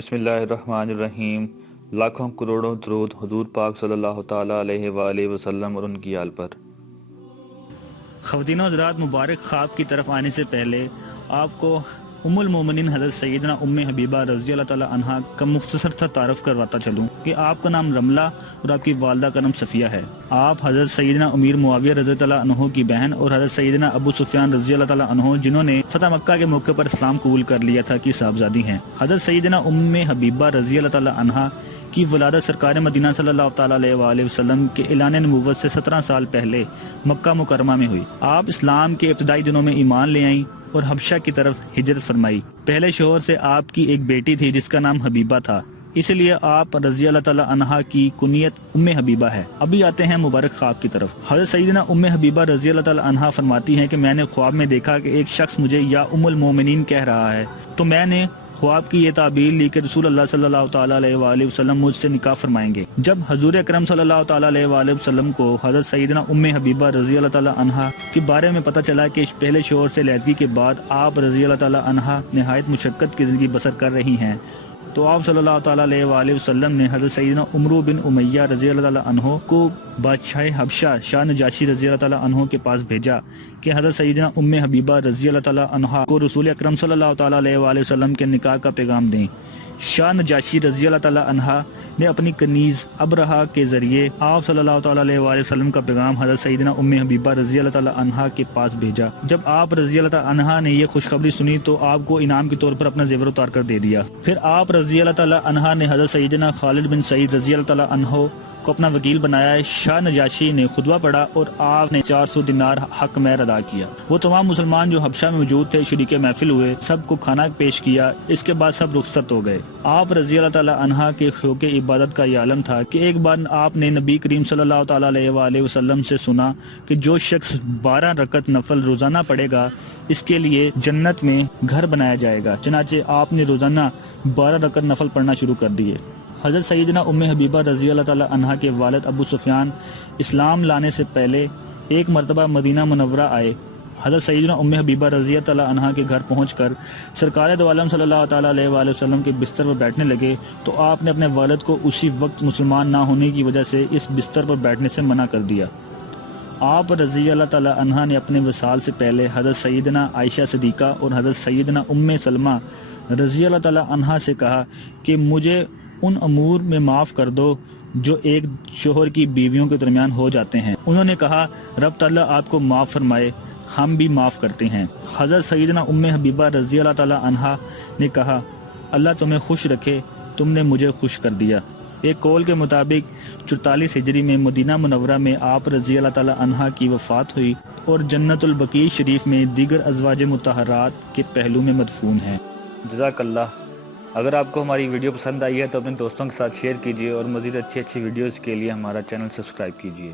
بسم اللہ الرحمن الرحیم۔ لاکھوں کروڑوں درود حضور پاک صلی اللہ تعالیٰ علیہ وآلہ وسلم اور ان کی آل پر۔ خواتین و حضرات، مبارک خواب کی طرف آنے سے پہلے آپ کو ام المومنین حضرت سیدنا ام حبیبہ رضی اللہ تعالی عنہا کا مختصر سا تعارف کرواتا چلوں کہ آپ کا نام رملہ اور آپ کی والدہ کا نام صفیہ ہے۔ آپ حضرت سیدنا امیر معاویہ رضی اللہ عنہ کی بہن اور حضرت سیدنا ابو سفیان رضی اللہ تعالی عنہ جنہوں نے فتح مکہ کے موقع پر اسلام قبول کر لیا تھا کی صاحبزادی ہیں۔ حضرت سیدنا ام حبیبہ رضی اللہ تعالی عنہا کی ولادت سرکار مدینہ صلی اللہ تعالیٰ علیہ وآلہ وسلم کے اعلان نبوت سے 17 سال پہلے مکہ مکرمہ میں ہوئی۔ آپ اسلام کے ابتدائی دنوں میں ایمان لے آئیں اور حبشہ کی طرف ہجرت فرمائی۔ پہلے شوہر سے آپ کی ایک بیٹی تھی جس کا نام حبیبہ تھا، اس لیے آپ رضی اللہ تعالی عنہا کی کنیت ام حبیبہ ہے۔ ابھی آتے ہیں مبارک خواب کی طرف۔ حضرت سیدنا ام حبیبہ رضی اللہ تعالی عنہا فرماتی ہیں کہ میں نے خواب میں دیکھا کہ ایک شخص مجھے یا ام المومنین کہہ رہا ہے، تو میں نے خواب کی یہ تعبیر لی کہ رسول اللہ صلی اللہ تعالیٰ علیہ وآلہ وسلم مجھ سے نکاح فرمائیں گے۔ جب حضور اکرم صلی اللہ تعالیٰ علیہ وآلہ وسلم کو حضرت سیدنا ام حبیبہ رضی اللہ تعالیٰ عنہا کے بارے میں پتہ چلا کہ پہلے شوہر سے علیحدگی کے بعد آپ رضی اللہ تعالیٰ عنہا نہایت مشقت کی زندگی بسر کر رہی ہیں، تو آپ صلی اللہ تعالیٰ علیہ وآلہ وسلم نے حضرت سیدنا عمرو بن امیہ رضی اللہ تعالیٰ عنہ کو بادشاہ حبشہ شاہ نجاشی رضی اللہ تعالیٰ عنہ کے پاس بھیجا کہ حضرت سیدنا ام حبیبہ رضی اللہ تعالیٰ عنہ کو رسول اکرم صلی اللہ تعالیٰ علیہ وآلہ وسلم کے نکاح کا پیغام دیں۔ شاہ نجاشی رضی اللہ تعالیٰ عنہ نے اپنی کنیز ابرہہ کے ذریعے آپ صلی اللہ تعالیٰ علیہ وآلہ وسلم کا پیغام حضرت سیدنا ام حبیبہ رضی اللہ تعالیٰ عنہ کے پاس بھیجا۔ جب آپ رضی اللہ تعالیٰ عنہ نے یہ خوشخبری سنی تو آپ کو انعام کے طور پر اپنا زیور اتار کر دے دیا۔ پھر آپ رضی اللہ تعالیٰ عنہ نے حضرت سیدنا خالد بن سعید رضی اللہ تعالیٰ عنہ کو اپنا وکیل بنایا۔ شاہ نجاشی نے خطبہ پڑھا اور آپ نے 400 دینار حق مہر ادا کیا۔ وہ تمام مسلمان جو حبشہ میں موجود تھے شریک محفل ہوئے، سب کو کھانا پیش کیا، اس کے بعد سب رخصت ہو گئے۔ آپ رضی اللہ تعالیٰ عنہ کے شوق عبادت کا یہ عالم تھا کہ ایک بار آپ نے نبی کریم صلی اللہ تعالیٰ علیہ وآلہ وسلم سے سنا کہ جو شخص 12 رکعت نفل روزانہ پڑھے گا اس کے لیے جنت میں گھر بنایا جائے گا۔ چنانچہ آپ نے روزانہ 12 رکعت نفل پڑھنا شروع کر دیے۔ حضرت سیدنا ام حبیبہ رضی اللہ تعالیٰ عنہ کے والد ابو سفیان اسلام لانے سے پہلے ایک مرتبہ مدینہ منورہ آئے۔ حضرت سیدنا ام حبیبہ رضی اللہ تعالیٰ عنہ کے گھر پہنچ کر سرکار دو عالم صلی اللہ تعالیٰ علیہ وآلہ وسلم کے بستر پر بیٹھنے لگے تو آپ نے اپنے والد کو اسی وقت مسلمان نہ ہونے کی وجہ سے اس بستر پر بیٹھنے سے منع کر دیا۔ آپ رضی اللہ تعالیٰ عنہ نے اپنے وصال سے پہلے حضرت سیدنا عائشہ صدیقہ اور حضرت سیدنا ام سلمہ رضی اللہ تعالیٰ عنہ سے کہا کہ مجھے ان امور میں معاف کر دو جو ایک شوہر کی بیویوں کے درمیان ہو جاتے ہیں۔ انہوں نے کہا رب تعالیٰ آپ کو معاف فرمائے، ہم بھی معاف کرتے ہیں۔ حضرت سیدنا ام حبیبہ رضی اللہ تعالیٰ عنہ نے کہا اللہ تمہیں خوش رکھے، تم نے مجھے خوش کر دیا۔ ایک قول کے مطابق 44 ہجری میں مدینہ منورہ میں آپ رضی اللہ تعالیٰ عنہ کی وفات ہوئی اور جنت البقیع شریف میں دیگر ازواج مطہرات کے پہلو میں مدفون ہیں۔ جزاک اللہ۔ اگر آپ کو ہماری ویڈیو پسند آئی ہے تو اپنے دوستوں کے ساتھ شیئر کیجیے اور مزید اچھی ویڈیوز کے لیے ہمارا چینل سبسکرائب کیجیے۔